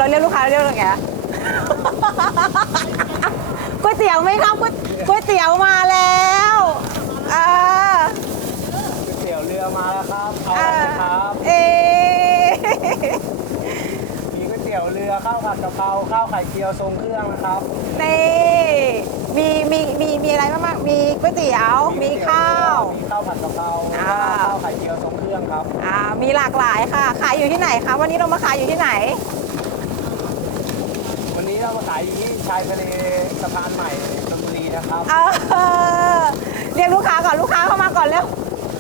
เราเรียกลูกค้าเราเรียกอะไรก๋วยเตี๋ยวไหมครับก๋วยเตี๋ยวมาแล้วก๋วยเตี๋ยวเรือมาแล้วครับเอาอะไรครับมีก๋วยเตี๋ยวเรือข้าวผัดกะเพราข้าวไข่เจียวทรงเครื่องนะครับนี่มีอะไรบ้างมีก๋วยเตี๋ยวมีข้าวมีข้าวผัดกะเพราข้าวไข่เจียวทรงเครื่องครับมีหลากหลายค่ะขายอยู่ที่ไหนคะวันนี้เรามาขายอยู่ที่ไหนวันนี้เรามาขายอยู่ที่ชายทะเลสะพานใหม่ชลบุรีนะครับเรียกลูกค้าก่อนลูกค้าเข้ามาก่อนเร็ว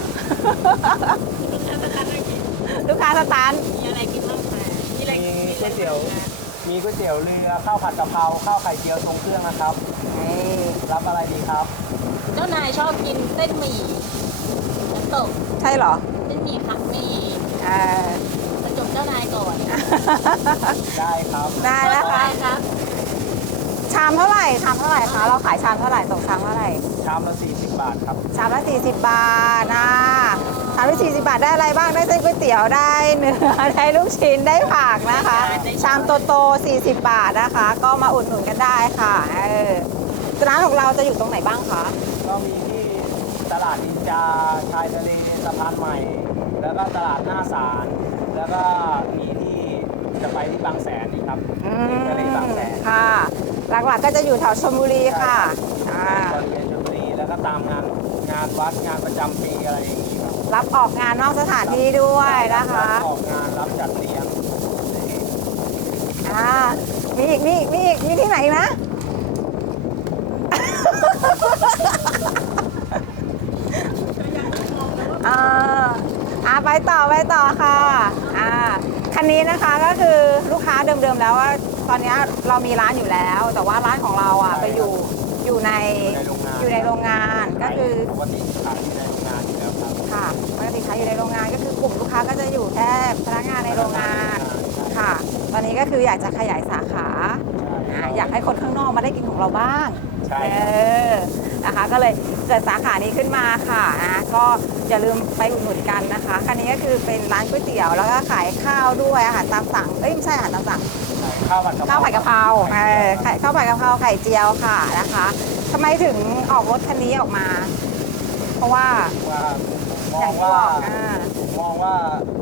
ลูกค้าสตาร์ทมีอะไรกินบ้างคะมีก๋วยเตี๋ยวเรือข้าวผัดกะเพราข้าวไข่เจียวทรงเครื่องนะครับรับอะไรดีครับเจ้านายชอบกินเส้นหมี่น้ำตกใช่เหรอเส้นหมี่ผักหมี่จะจบเจ้านายก่อนได้ครับได้แล้วครับชามเท่าไหร่คะเราขายชามเท่าไหร่ตกชามเท่าไหร่ชามละ40 บาทครับชามละ40 บาทชามละ40 บาทได้อะไรบ้างได้เส้นก๋วยเตี๋ยวได้เนื้อได้ลูกชิ้นได้ผักนะคะชามโต40 บาทนะคะก็มาอุดหนุนกันได้ค่ะร้านของเราจะอยู่ตรงไหนบ้างคะก็มีที่ตลาดนินจาชายทะเลสะพานใหม่แล้วก็ตลาดหน้าศาลแล้วก็มีที่จะไปที่บางแสนนี่ครับทะเลบางแสนค่ะหลักๆก็จะอยู่แถวชลบุรีค่ะบริเวณชลบุรีแล้วก็ตามงานวัดงานประจำปีอะไรอย่างนี้ครับรับออกงานนอกสถานที่ด้วยนะคะออกงานรับจัดเลี้ยงมีอีกมีที่ไหนนะไปต่อค่ะคันนี้นะคะก็คือลูกค้าเดิมๆแล้วว่าตอนนี้เรามีร้านอยู่แล้วแต่ว่าร้านของเราไปอยู่ในโรงงานก็คือปกติขายอยู่ในโรงงานอยู่แล้วครับค่ะปกติขายอยู่ในโรงงานก็คือกลุ่มลูกค้าก็จะอยู่แค่พนักงานในโรงงานค่ะตอนนี้ก็คืออยากจะขยายสาขาอยากให้คนข้างนอกมาได้กินของเราบ้างใช่นะคะก็เลยเกิดสาขานี้ขึ้นมาค่ะก็อย่าลืมไปอุดหนุนกันนะคะคันนี้ก็คือเป็นร้านก๋วยเตี๋ยวแล้วก็ขายข้าวด้วยอาหารตามสั่งไม่ใช่อาหารตามสั่งข้าวผัดกะเพราข้าวผัดกะเพราไข่เจียวค่ะนะคะทำไมถึงออกรถคันนี้ออกมาเพราะว่ามองว่า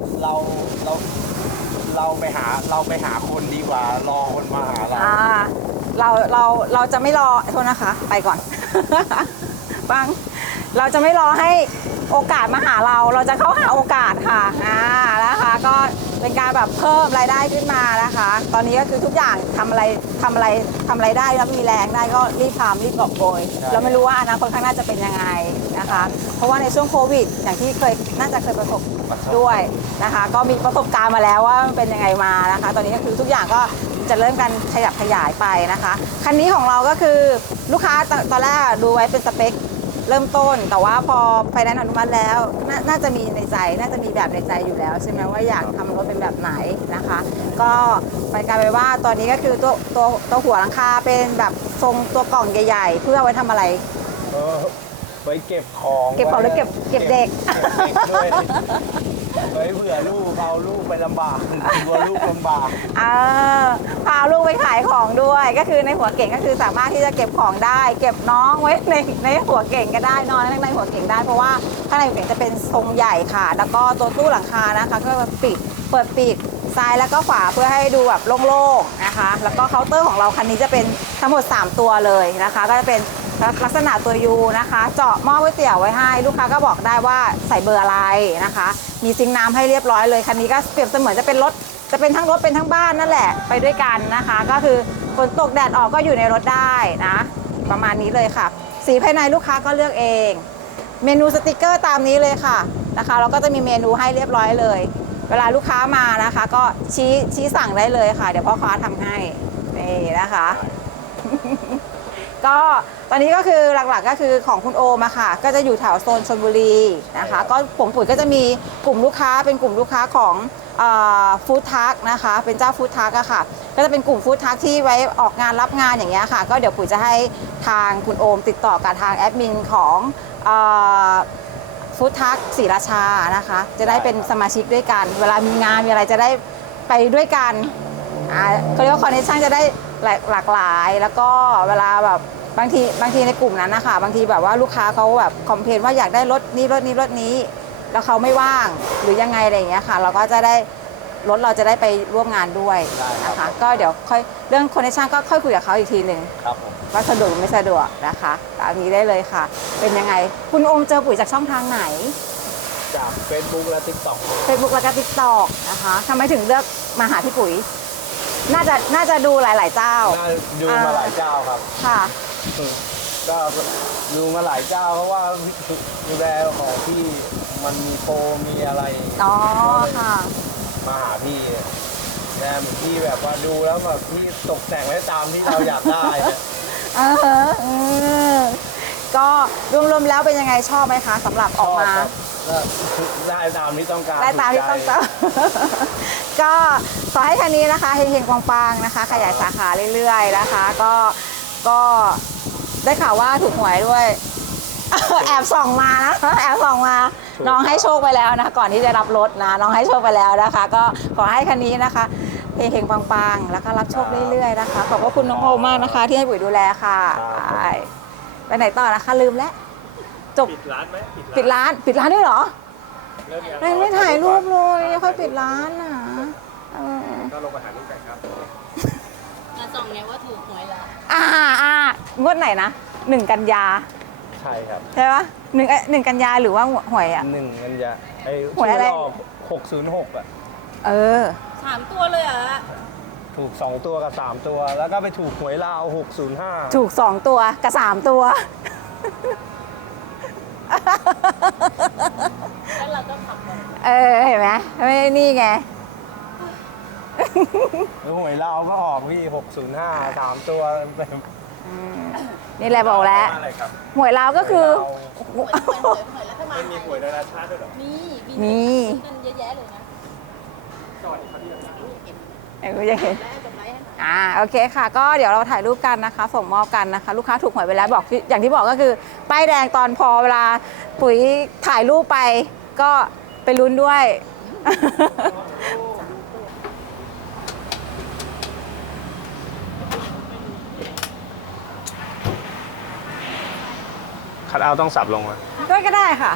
เราไปหาคนดีกว่ารอคนมาหาเราจะไม่รอโทษนะคะไปก่อนฟังเราจะไม่รอให้โอกาสมาหาเราจะเข้าหาโอกาสค่ะนะคะก็เป็นการแบบเพิ่มรายได้ขึ้นมานะคะตอนนี้ก็คือทุกอย่างทำอะไรได้แล้วมีแรงได้ก็รีบทำรีบกอบโกยเราไม่รู้ว่าอนาคตข้างหน้าจะเป็นยังไงนะคะเพราะว่าในช่วงโควิดอย่างที่น่าจะเคยประสบด้วยนะคะก็มีประสบการณ์มาแล้วว่ามันเป็นยังไงมานะคะตอนนี้ก็คือทุกอย่างก็จะเริ่มกันขยับขยายไปนะคะคันนี้ของเราก็คือลูกค้าตอนแรกดูไว้เป็นสเปคเริ่มต้นแต่ว่าพอไฟแนนซ์อนุมัติแล้วน่าจะมีในใจน่าจะมีแบบในใจอยู่แล้วใช่ไหมว่าอยากทำรถเป็นแบบไหนนะคะก็ไปกลายเป็นว่าตอนนี้ก็คือตัวหัวหลังคาเป็นแบบทรงตัวกล่องใหญ่ๆเพื่อไว้ทำอะไรไว้เก็บของหรือเก็บเด็กด้วยไว้เผื่อลูกเอาลูกไปลำบากกลัวลูกลำบากพาลูกไปขายของด้วยก็คือในหัวเก่งก็คือสามารถที่จะเก็บของได้เก็บน้องไว้ในหัวเก่งก็ได้นอนในหัวเก่งได้เพราะว่าข้างในหัวเก่งจะเป็นทรงใหญ่ค่ะแล้วก็ตัวตู้หลังคานะคะก็เปิดปิดซ้ายแล้วก็ขวาเพื่อให้ดูแบบโล่งๆนะคะแล้วก็เคาน์เตอร์ของเราคันนี้จะเป็นทั้งหมด3ตัวเลยนะคะก็จะเป็นลักษณะตัวยูนะคะเจาะหม้อก๋วยเตี๋ยวไว้ให้ลูกค้าก็บอกได้ว่าใส่เบอร์อะไรนะคะมีซิงค์น้ำให้เรียบร้อยเลยคันนี้ก็เปรียบเสมือนจะเป็นทั้งรถเป็นทั้งบ้านนั่นแหละไปด้วยกันนะคะก็คือฝนตกแดดออกก็อยู่ในรถได้นะประมาณนี้เลยค่ะสีภายในลูกค้าก็เลือกเองเมนูสติกเกอร์ตามนี้เลยค่ะนะคะเราก็จะมีเมนูให้เรียบร้อยเลยเวลาลูกค้ามานะคะก็ชี้สั่งได้เลยค่ะเดี๋ยวพ่อค้าทำให้นี่นะคะก็ตอนนี้ก็คือหลักๆก็คือของคุณโอมค่ะก็จะอยู่แถวโซนชลบุรีนะคะก็ผมปุ๋ยก็จะมีกลุ่มลูกค้าเป็นกลุ่มลูกค้าของฟู้ดทักนะคะเป็นเจ้าฟู้ดทักอะค่ะก็จะเป็นกลุ่มฟู้ดทักที่ไว้ออกงานรับงานอย่างเงี้ยค่ะก็เดี๋ยวปุ๋ยจะให้ทางคุณโอมติดต่อกับทางแอดมินของฟู้ดทักศรีราชานะคะจะได้เป็นสมาชิกด้วยกันเวลามีงานมีอะไรจะได้ไปด้วยกันเขาเรียกว่าคอนเนคชั่นจะได้หลากหลายแล้วก็เวลาแบบบางทีในกลุ่มนั้นนะคะบางทีแบบว่าลูกค้าเขาแบบคอมเพลนว่าอยากได้รถนี้แล้วเขาไม่ว่างหรือยังไงอะไรอย่างเงี้ยค่ะเราก็จะได้รถเราจะได้ไปร่วมงานด้วยนะคะก็เดี๋ยวค่อยเรื่องคอนเนคชั่นก็ค่อยคุยกับเขาอีกทีหนึ่งครับผมว่าสะดวกหรือไม่สะดวกนะคะตามนี้ได้เลยค่ะ เป็นยังไงคุณโอมเจอปุ๋ยจากช่องทางไหนจาก Facebook และ TikTok Facebook แล้วก็ TikTok นะคะทำไมถึงเลือกมาหาพี่ปุ๋ย น่าจะดูหลาย ๆ เจ้าน่าดูมาหลายเจ้าครับค่ะก็ดูมาหลายเจ้าเพราะว่าดูแลของพี่มันมีโปรมีอะไรอ๋อค่ะมาหาพี่แต่เหมือนพี่แบบว่าดูแล้วแบบพี่ตกแต่งไว้ตามที่เราอยากได้เนี่ยก็รวมๆแล้วเป็นยังไงชอบไหมคะสำหรับออกมาครับก็ได้ตามที่ต้องการได้ตามที่ต้องถูกใจการ ก็ขอให้คันนี้นะคะเฮงๆปังๆนะคะ ขยายสาขาเรื่อยๆนะคะ ก็ได้ข่าวว่าถูกหวยด้วย แอบส่องมานะแอบส่องมาน้องให้โชคไปแล้วนะคะก่อนที่จะรับรถนะน้องให้โชคไปแล้วนะคะ ก็ขอให้คันนี้นะคะเฮงๆปังๆแล้วก็รับโชคเรื่อยๆนะคะขอบพระคุณน้องโอมมากนะคะ ที่ให้ปุ๋ยดูแลค่ะไปไหนต่อนะคะลืมแล้วจบปิดร้านไหมปิดร้านด้วยเหรอเริ่มยังไม่ถ่ายรูปเลยยังค่อยปิดร้านอ่ะก็ลงมาถ่ายรูปกันครับมาส่องไงว่าถูกหวยละงวดไหนนะ1 กันยาใช่ครับใช่ปะ1 กันยาหรือว่าหวยอ่ะ 1 กันยาไอ้หวยอะไรชื่อออก606อ่ะเออ 3 ตัวเลยเหรอถูก 2 ตัวกับ 3 ตัว แล้วก็ไปถูกหวยลาว605 ถูก2 ตัวกับ3 ตัวแล้วเราก็ขับรถเห็นไหมไม่นี่ไงแล้วหวยลาวก็ออกพี่605 3 ตัวเต็มนี่แหละบอกแล้วอะไรครับหวยเราวก็คือหวยแล้วถ้ามาไม่มีหวยนานาชาติด้วยเหรอมีมีเงินเยอะแยะเลยนะสวัสดีครับพี่ยังเห็นแล้วจบไลฟ์ให้หน่อยโอเคค่ะ ก็เดี๋ยวเราถ่ายรูปกันนะคะ ส่งมอบกันนะคะ ลูกค้าถูกหวยไปแล้วบอกอย่างที่บอกก็คือป้ายแดงตอนพอเวลาปุ๋ยถ่ายรูปไปก็ไปลุ้นด้วยคัดเอาต้องสับลงมาด้วยก็ได้ค่ะ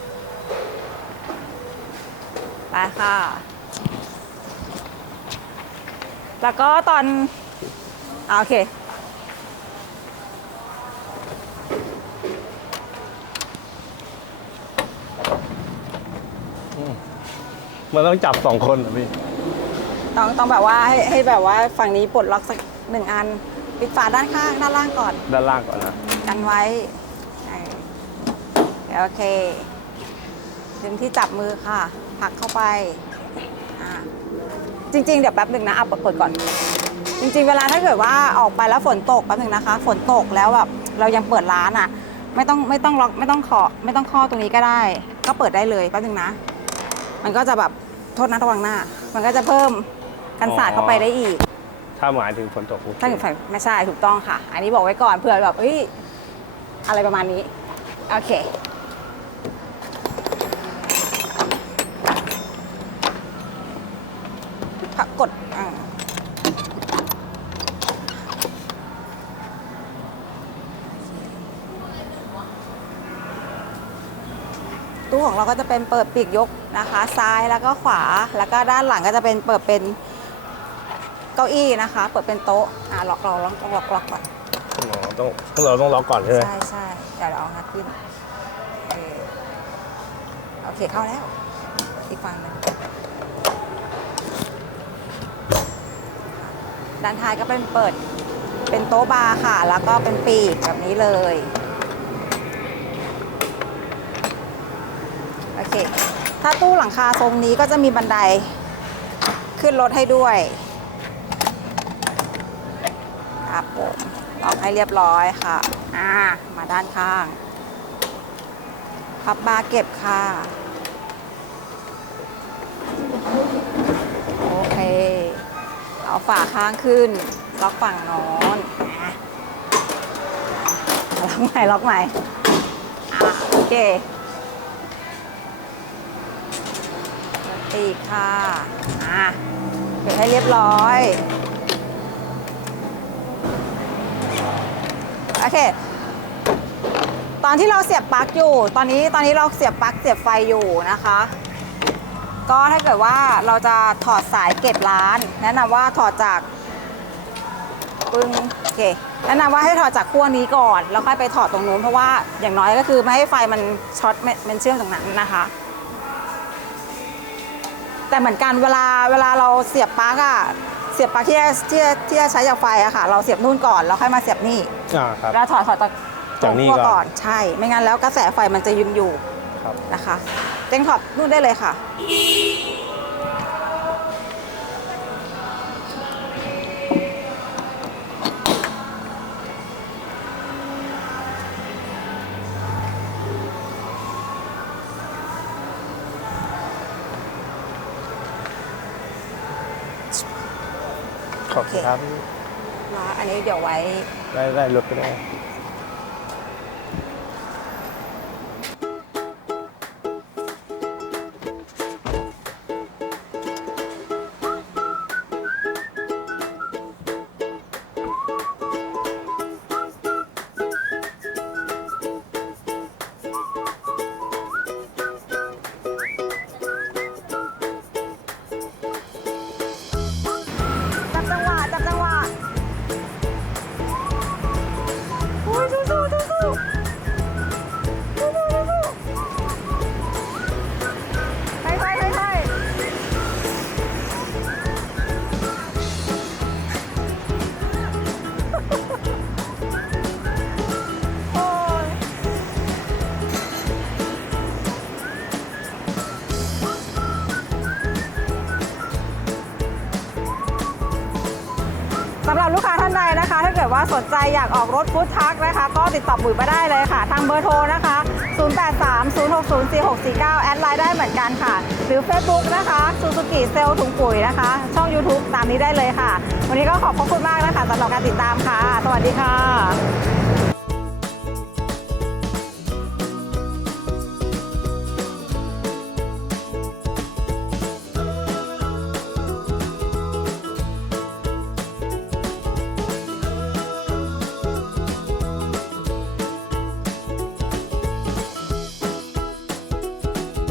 ไปค่ะ แล้วก็ตอนโอเคมันต้องจับ2 คนเหรอพี่ต้องแบบว่าให้แบบว่าฝั่งนี้ปลดล็อกสัก1 อัน ปิดฝาด้านข้างด้านล่างก่อนด้านล่างก่อนนะกันไว้โอเคดึงที่จับมือค่ะผลักเข้าไปจริงๆเดี๋ยวแป๊บหนึ่งนะเอาเปิดก่อน จริงๆเวลาถ้าเกิดว่าออกไปแล้วฝนตกแป๊บหนึ่งนะคะ ฝนตกแล้วแบบเรายังเปิดร้านอ่ะไม่ต้องล็อกไม่ต้องข้อตรงนี้ก็ได้ ก็เปิดได้เลยแป๊บหนึ่งนะ มันก็จะแบบโทษนะระวังหน้า มันก็จะเพิ่มกันสาดเข้าไปได้อีกถ้าหมายถึงฝนตกถ้าถึงไม่ใช่ถูกต้องค่ะ อันนี้บอกไว้ก่อนเผื่อแบบอะไรประมาณนี้โอเคกดตู้ของเราก็จะเป็นเปิดปีกยกนะคะซ้ายแล้วก็ขวาแล้วก็ด้านหลังก็จะเป็นเปิดเป็นเก้าอี้นะคะ เปิดเป็นโต๊ะล็อกก่อนเราต้องล็อกก่อนใช่ไหมใช่เดี๋ยวเราเอาขึ้นโอเคเข้าแล้วอีกฝั่งหนึงด้านท้ายก็เป็นเปิดเป็นโต๊ะบาร์ค่ะ แล้วก็เป็นปีกแบบนี้เลยโอเคถ้าตู้หลังคาทรงนี้ก็จะมีบันไดขึ้นรถให้ด้วยครับผมล็อกให้เรียบร้อยค่ะมาด้านข้างพับบาร์เก็บค่ะโอเคเอาฝาข้างขึ้นล็อกฝั่งโน้นล็อกใหม่โอเคตีกค่ะเก็บให้เรียบร้อยเค ตอนที่เราเสียบปลั๊กอยู่ ตอนนี้เราเสียบปลั๊กเสียบไฟอยู่นะคะ ก็ถ้าเกิดว่าเราจะถอดสายเก็บร้าน แนะนำว่าถอดจากปึ้งโอเคแนะนำว่าให้ถอดจากขั้วนี้ก่อนแล้วค่อยไปถอดตรงนู้นเพราะว่าอย่างน้อยก็คือไม่ให้ไฟมันช็อตมันเชื่อมตรงนั้นนะคะ แต่เหมือนกันเวลาเราเสียบปลั๊กอะเสียบปลั๊กที่จะใช้จากไฟอะค่ะ เราเสียบนู่นก่อนแล้วค่อยมาเสียบนี่ครับแล้วถอดตจารกงนี่ขั้วก่อนก่อนใช่ไม่งั้นแล้วกระแสไฟมันจะยืนอยู่ครับนะคะเต็งถอดนู่นได้เลยค่ะขอบคุณครับแล้วอันนี้เดี๋ยวไว้ได้รถก็ได้จับจังหวะโอ้ยสู้ค่อยโอ้ยสำหรับลูกค้าท่านใดนะคะ ถ้าเกิดว่าสนใจอยากออกรถฟู้ดทรัคนะคะ ก็ติดต่อปุ๋ยมาได้เลยค่ะ ทางเบอร์โทรนะคะ 0830604649 แอดไลน์ได้เหมือนกันค่ะ หรือ Facebook นะคะซูซูกิเซลถุงปุ๋ยนะคะ ช่อง YouTube ตามนี้ได้เลยค่ะ วันนี้ก็ขอบพระคุณมากนะคะสำหรับการติดตามค่ะ สวัสดีค่ะ